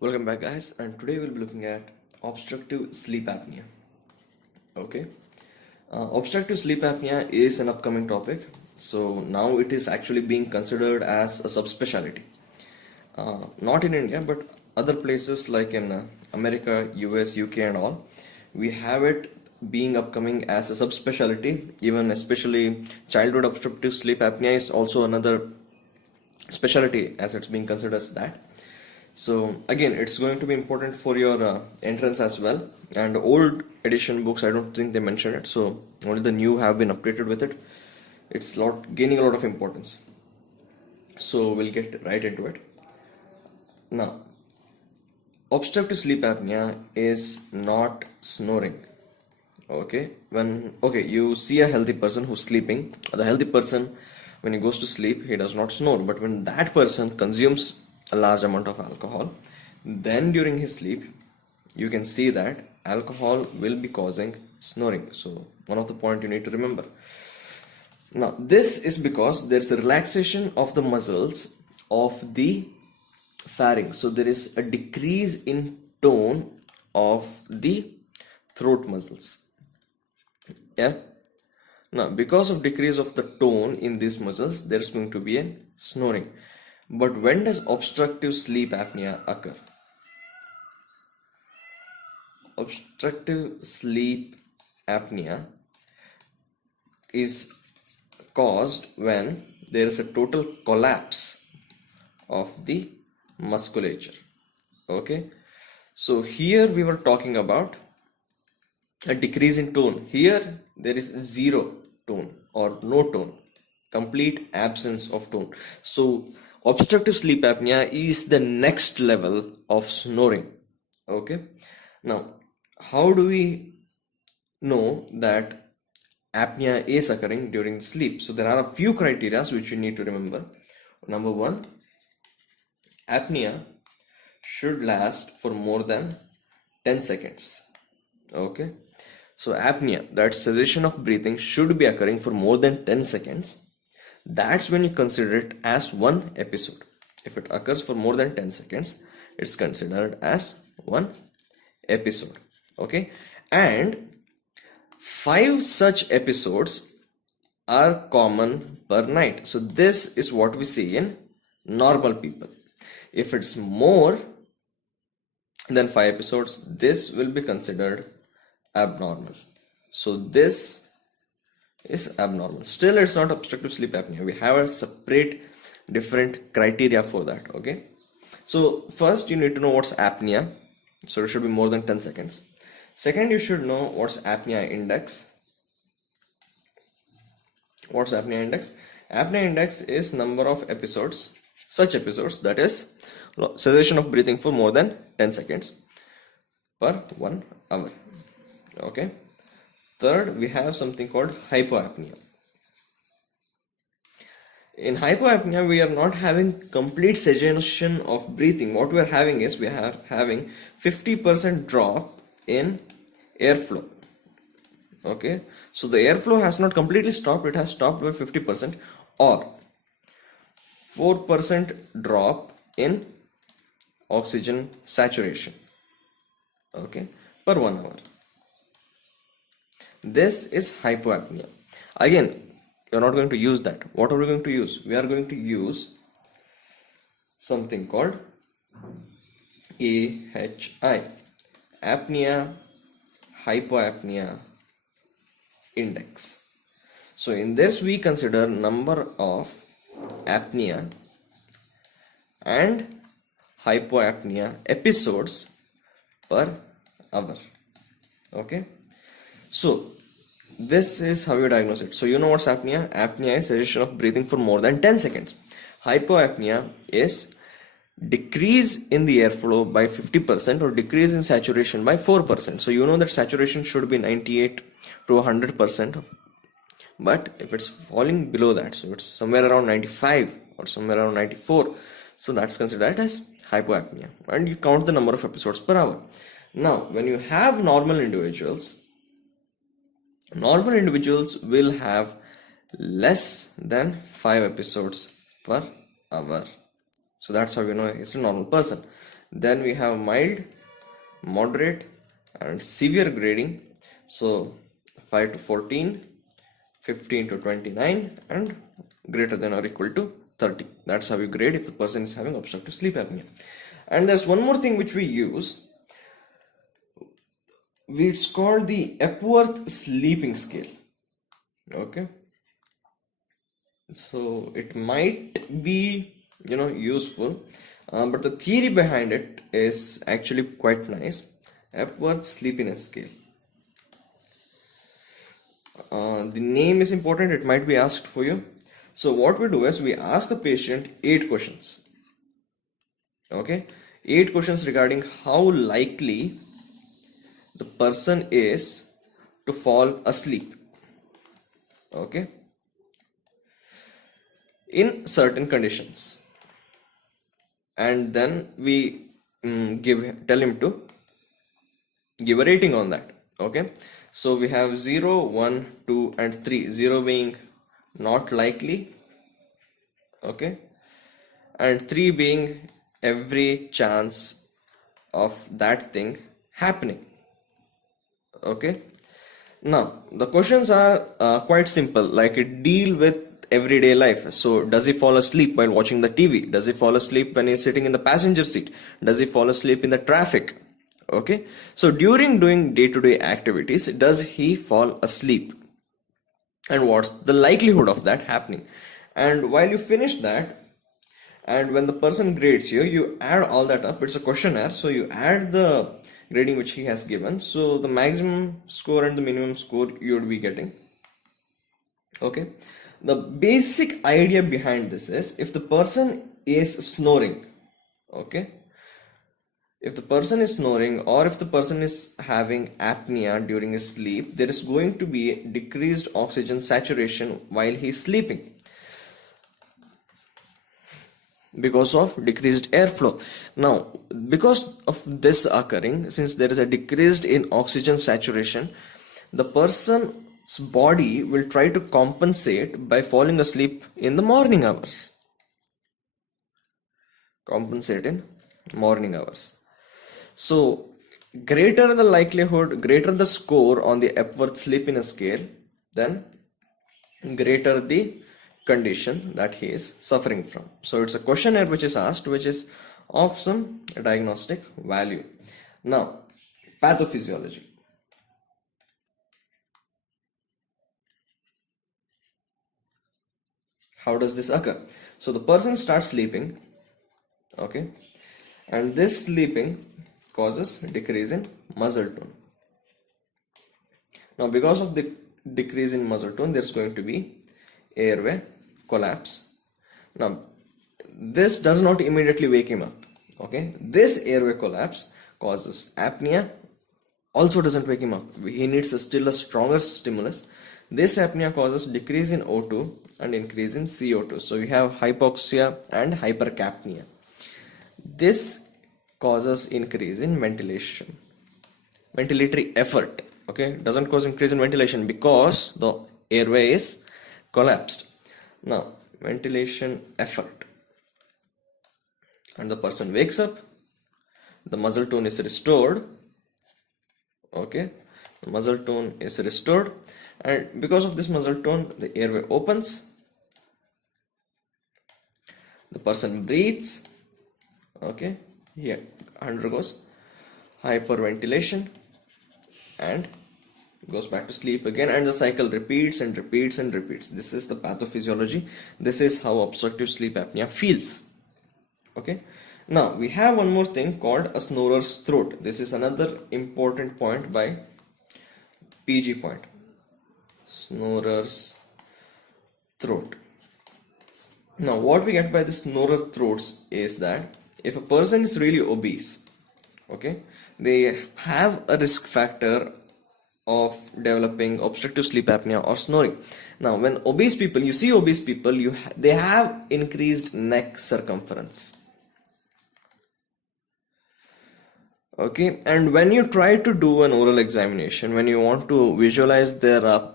Welcome back, guys, and today we'll be looking at obstructive sleep apnea. Okay, obstructive sleep apnea is an upcoming topic, so now it is actually being considered as a subspecialty. Not in India, but other places like in America, US, UK, and all, we have it being upcoming as a subspecialty. Even especially childhood obstructive sleep apnea is also another specialty as it's being considered as that. So again, it's going to be important for your entrance as well. And old edition books, I don't think they mention it. So only the new have been updated with it. It's gaining a lot of importance. So we'll get right into it. Now, obstructive sleep apnea is not snoring. Okay, you see a healthy person who's sleeping. The healthy person, when he goes to sleep, he does not snore. But when that person consumes a large amount of alcohol, then during his sleep, you can see that alcohol will be causing snoring. So one of the point you need to remember. Now, this is because there's a relaxation of the muscles of the pharynx. So there is a decrease in tone of the throat muscles. Yeah. Now, because of decrease of the tone in these muscles, there's going to be a snoring. But when does obstructive sleep apnea occur? Obstructive sleep apnea is caused when there is a total collapse of the musculature. Okay, so here we were talking about a decrease in tone. Here there is zero tone or no tone, complete absence of tone. So obstructive sleep apnea is the next level of snoring. Okay, now how do we know that apnea is occurring during sleep? So there are a few criteria which you need to remember. Number one, apnea should last for more than 10 seconds. Okay, so apnea, that cessation of breathing, should be occurring for more than 10 seconds. That's when you consider it as one episode. If it occurs for more than 10 seconds, it's considered as one episode. Okay, and 5 such episodes are common per night. So this is what we see in normal people. If it's more than 5 episodes, this will be considered abnormal. So this is abnormal. Still, it's not obstructive sleep apnea. We have a separate different criteria for that. Okay, so first you need to know what's apnea. So it should be more than 10 seconds. Second, you should know what's apnea index. What's apnea index? Apnea index is number of episodes, such episodes, that is cessation of breathing for more than 10 seconds per 1 hour. Okay, third, we have something called hypoapnea. In hypoapnea, we are not having complete cessation of breathing. What we are having is, we are having 50% drop in airflow. Okay, so the airflow has not completely stopped, it has stopped by 50%, or 4% drop in oxygen saturation. Okay, per 1 hour. This is hypoapnea. Again, you're not going to use that. What are we going to use? We are going to use something called AHI, apnea hypoapnea index. So in this we consider number of apnea and hypoapnea episodes per hour. Okay, so this is how you diagnose it. So you know what's apnea? Apnea is cessation of breathing for more than 10 seconds. Hypoapnea is decrease in the airflow by 50% or decrease in saturation by 4%. So you know that saturation should be 98 to 100%. But if it's falling below that, so it's somewhere around 95 or somewhere around 94, so that's considered as hypoapnea. And you count the number of episodes per hour. Now, when you have normal individuals will have less than 5 episodes per hour. So that's how you know it's a normal person. Then we have mild, moderate, and severe grading. So 5 to 14, 15 to 29, and greater than or equal to 30. That's how you grade if the person is having obstructive sleep apnea. And there's one more thing which we use. It's called the Epworth sleeping scale. Okay. So it might be, useful, but the theory behind it is actually quite nice. Epworth sleepiness scale. The name is important, it might be asked for you. So what we do is we ask a patient 8 questions. Okay, 8 questions regarding how likely the person is to fall asleep. Okay, in certain conditions, and then we tell him to give a rating on that. Okay, so we have 0, 1, 2, and 3. 0 being not likely, okay, and 3 being every chance of that thing happening. Okay, now the questions are quite simple, like it deal with everyday life. So does he fall asleep while watching the TV? Does he fall asleep when he's sitting in the passenger seat? Does he fall asleep in the traffic? Okay, so during doing day-to-day activities, does he fall asleep, and what's the likelihood of that happening? And while you finish that, and when the person grades you, you add all that up. It's a questionnaire, so you add the grading which he has given, so the maximum score and the minimum score you would be getting. Okay, the basic idea behind this is, if the person is snoring, okay, if the person is snoring, or if the person is having apnea during his sleep, there is going to be decreased oxygen saturation while he is sleeping because of decreased airflow. Now, because of this occurring, since there is a decreased in oxygen saturation, the person's body will try to compensate by falling asleep in the morning hours. Compensate in morning hours. So greater the likelihood, greater the score on the Epworth sleepiness scale, then greater the condition that he is suffering from. So it's a questionnaire which is asked, which is of some diagnostic value. Now, pathophysiology. How does this occur? So the person starts sleeping, okay, and this sleeping causes decrease in muscle tone. Now, because of the decrease in muscle tone, there's going to be airway collapse. Now, this does not immediately wake him up. Okay, this airway collapse causes apnea, also doesn't wake him up. He needs still a stronger stimulus. This apnea causes decrease in O2 and increase in CO2. So we have hypoxia and hypercapnia. This causes increase in ventilatory effort. Okay, doesn't cause increase in ventilation because the airway is collapsed. Now, ventilation effort, and the person wakes up, the muscle tone is restored. Okay, the muscle tone is restored, and because of this muscle tone, the airway opens, the person breathes. Okay, here undergoes hyperventilation and goes back to sleep again, and the cycle repeats and repeats and repeats. This is the pathophysiology. This is how obstructive sleep apnea feels. Okay, now we have one more thing called a snorer's throat. This is another important point by PG point. Snorer's throat. Now, what we get by the snorer throats is that if a person is really obese, okay, they have a risk factor of developing obstructive sleep apnea or snoring. Now, when obese people, you see obese people, they have increased neck circumference. Okay, and when you try to do an oral examination, when you want to visualize their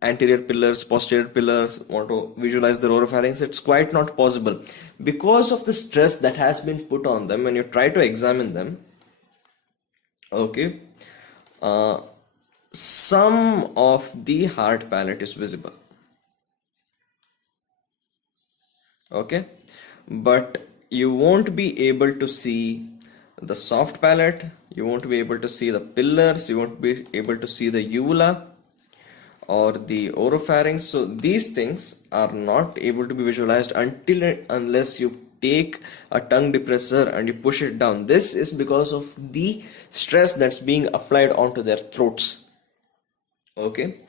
anterior pillars, posterior pillars, want to visualize the oropharynx, it's quite not possible because of the stress that has been put on them when you try to examine them. Okay, some of the hard palate is visible. Okay, but you won't be able to see the soft palate, you won't be able to see the pillars, you won't be able to see the uvula or the oropharynx. So these things are not able to be visualized unless you take a tongue depressor and you push it down. This is because of the stress that's being applied onto their throats. Okay,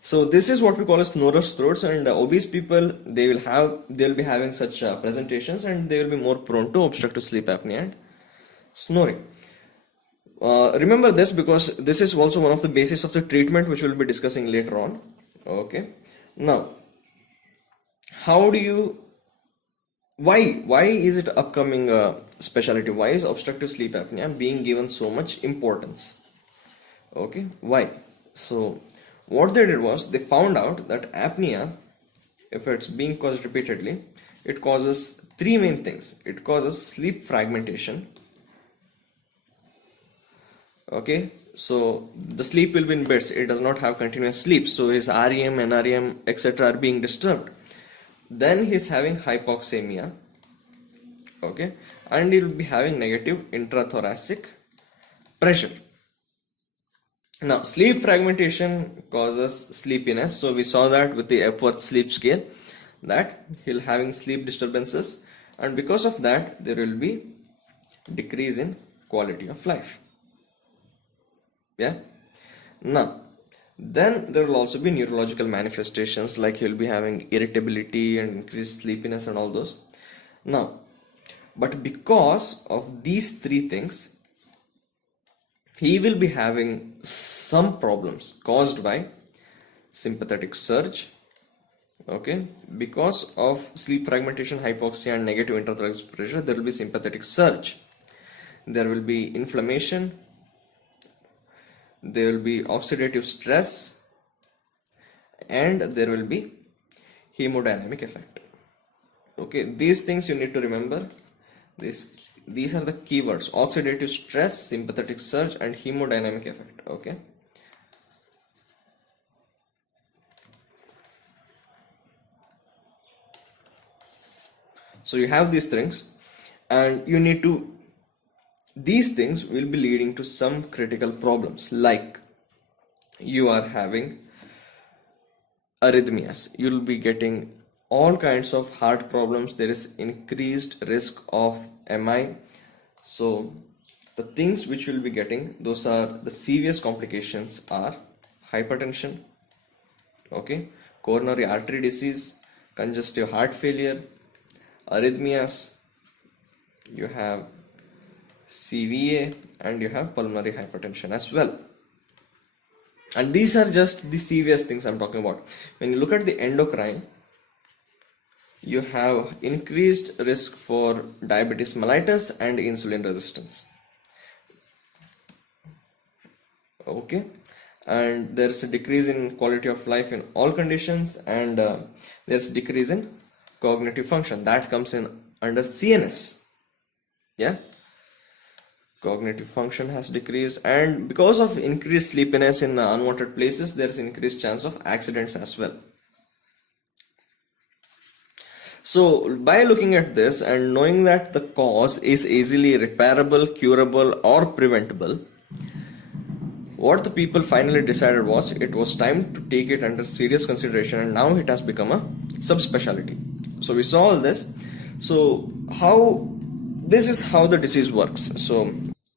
so this is what we call as snorer's throats, and obese people, they'll be having such presentations, and they will be more prone to obstructive sleep apnea and snoring. Remember this because this is also one of the basis of the treatment which we'll be discussing later on. Okay, now how do you why is it upcoming specialty? Why is obstructive sleep apnea being given so much importance? Okay, why? So what they did was they found out that apnea, if it's being caused repeatedly, it causes three main things. It causes sleep fragmentation. Okay, so the sleep will be in bits, it does not have continuous sleep, so his REM, NREM, etc. are being disturbed. Then he's having hypoxemia. Okay, and he will be having negative intrathoracic pressure. Now, sleep fragmentation causes sleepiness. So we saw that with the Epworth sleep scale, that he'll having sleep disturbances, and because of that there will be decrease in quality of life. Yeah. Now, then there will also be neurological manifestations, like he'll be having irritability and increased sleepiness and all those. Now, but because of these three things, he will be having some problems caused by sympathetic surge. Okay, because of sleep fragmentation, hypoxia and negative intrathoracic pressure, there will be sympathetic surge, there will be inflammation, there will be oxidative stress, and there will be hemodynamic effect. Okay, these things you need to remember. These are the keywords: oxidative stress, sympathetic surge, and hemodynamic effect. Okay, so you have these things, and you need to, these things will be leading to some critical problems, like you are having arrhythmias, you'll be getting all kinds of heart problems, there is increased risk of MI. So the things which you'll be getting, those are the serious complications are hypertension, okay, coronary artery disease, congestive heart failure, arrhythmias, you have CVA, and you have pulmonary hypertension as well. And these are just the serious things I'm talking about. When you look at the endocrine, you have increased risk for diabetes mellitus and insulin resistance. Okay, and there's a decrease in quality of life in all conditions, and there's a decrease in cognitive function that comes in under CNS. Yeah, cognitive function has decreased, and because of increased sleepiness in unwanted places, there's increased chance of accidents as well. So by looking at this and knowing that the cause is easily repairable, curable, or preventable, what the people finally decided was it was time to take it under serious consideration, and now it has become a subspecialty. So we saw all this. So this is how the disease works. So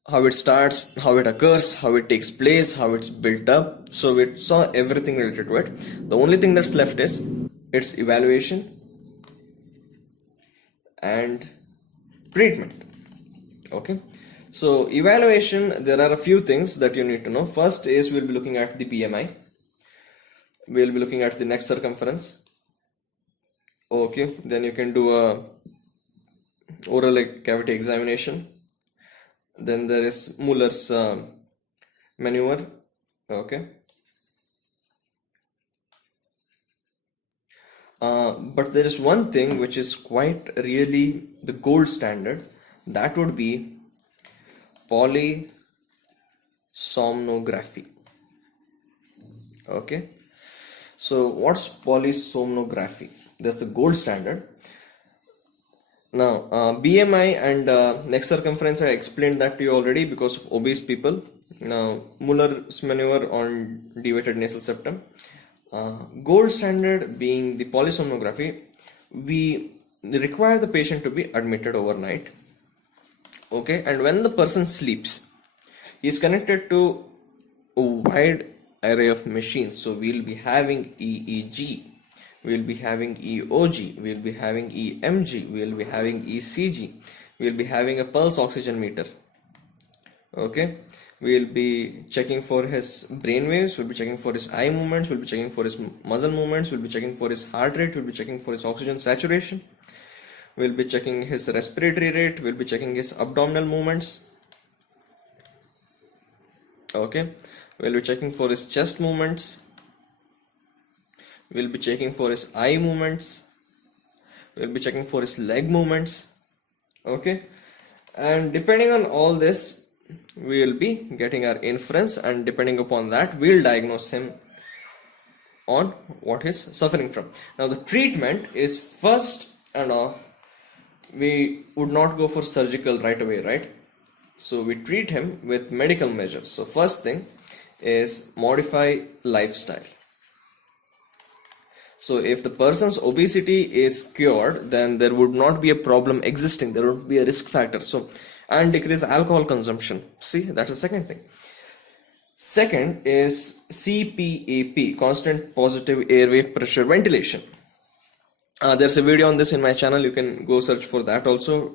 how it starts, how it occurs, how it takes place, how it's built up. So we saw everything related to it. The only thing that's left is its evaluation and treatment. Okay, so evaluation, there are a few things that you need to know. First is we'll be looking at the BMI, we'll be looking at the neck circumference. Okay, then you can do a oral cavity examination. Then there is Muller's maneuver. Okay, But there is one thing which is quite really the gold standard, that would be polysomnography. Okay, so what's polysomnography? That's the gold standard. Now, BMI and neck circumference, I explained that to you already because of obese people. Now, Muller's maneuver on deviated nasal septum. Gold standard being the polysomnography, we require the patient to be admitted overnight. Okay, and when the person sleeps, he is connected to a wide array of machines. So we'll be having EEG, we'll be having EOG, we'll be having EMG, we'll be having ECG, we'll be having a pulse oxygen meter. Okay, we'll be checking for his brain waves, we'll be checking for his eye movements, we'll be checking for his muscle movements, we'll be checking for his heart rate, we'll be checking for his oxygen saturation, we'll be checking his respiratory rate, we'll be checking his abdominal movements. Okay, we'll be checking for his chest movements, we'll be checking for his eye movements, we'll be checking for his leg movements. Okay, and depending on all this, we will be getting our inference, and depending upon that, we'll diagnose him on what he's suffering from. Now, the treatment is first and off, we would not go for surgical right away, right? So we treat him with medical measures. So first thing is modify lifestyle. So if the person's obesity is cured, then there would not be a problem existing. There would be a risk factor. So, and decrease alcohol consumption. See, that's the second thing. Second is CPAP, constant positive airway pressure ventilation. There's a video on this in my channel. You can go search for that also.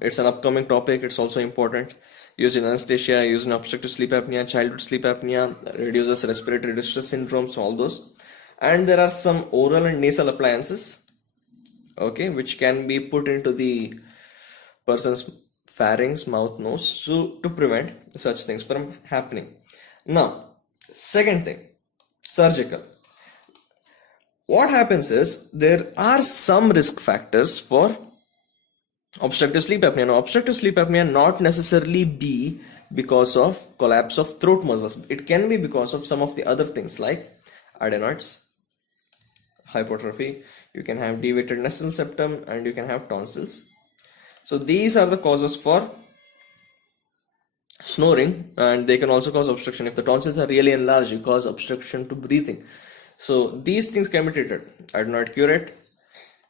It's an upcoming topic. It's also important. Used in anesthesia, used in obstructive sleep apnea, childhood sleep apnea, reduces respiratory distress syndromes, all those. And there are some oral and nasal appliances, okay, which can be put into the person's pharynx, mouth, nose, so to prevent such things from happening. Now, second thing, surgical. What happens is there are some risk factors for obstructive sleep apnea. Now, obstructive sleep apnea not necessarily be because of collapse of throat muscles. It can be because of some of the other things like adenoids, hypertrophy, you can have deviated nasal septum, and you can have tonsils. So these are the causes for snoring, and they can also cause obstruction. If the tonsils are really enlarged, you cause obstruction to breathing. So these things can be treated: adenoid curette,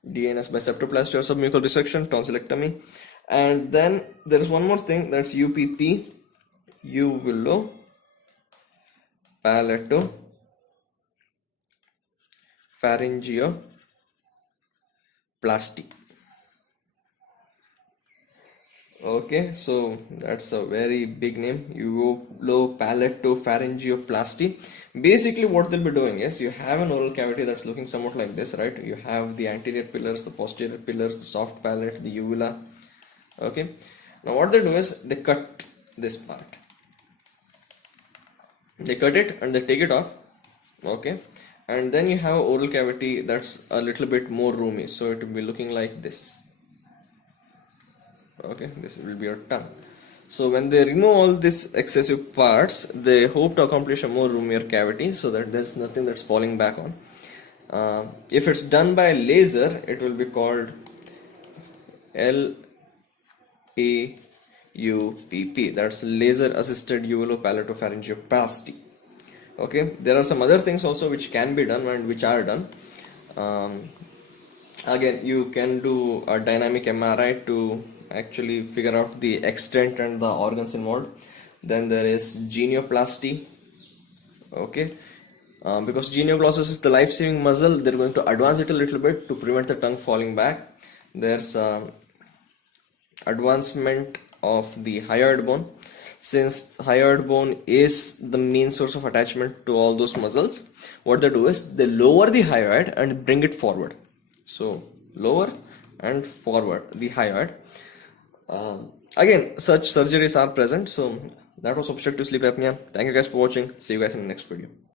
DNS by septoplasty or submucal resection, tonsillectomy. And then there is one more thing, that's UPP, uvulopalato-pharyngeoplasty. Okay, so that's a very big name, uvulopalato-pharyngeoplasty. Basically what they'll be doing is, you have an oral cavity that's looking somewhat like this, right? You have the anterior pillars, the posterior pillars, the soft palate, the uvula. Okay, now what they do is they cut this part, they cut it and they take it off. Okay, and then you have an oral cavity that's a little bit more roomy, so it will be looking like this. Okay, this will be your tongue. So when they remove all these excessive parts, they hope to accomplish a more roomier cavity so that there's nothing that's falling back on. If it's done by laser, it will be called LAUPP, that's laser assisted uvulopalato-pharyngeoplasty. Okay, there are some other things also which can be done and which are done. Again, you can do a dynamic MRI to actually figure out the extent and the organs involved. Then there is genioplasty. Okay, because genioglossus is the life-saving muscle, they're going to advance it a little bit to prevent the tongue falling back. There's advancement of the hyoid bone. Since hyoid bone is the main source of attachment to all those muscles, what they do is they lower the hyoid and bring it forward. So lower and forward the hyoid. Again, such surgeries are present. So that was obstructive sleep apnea. Thank you guys for watching. See you guys in the next video.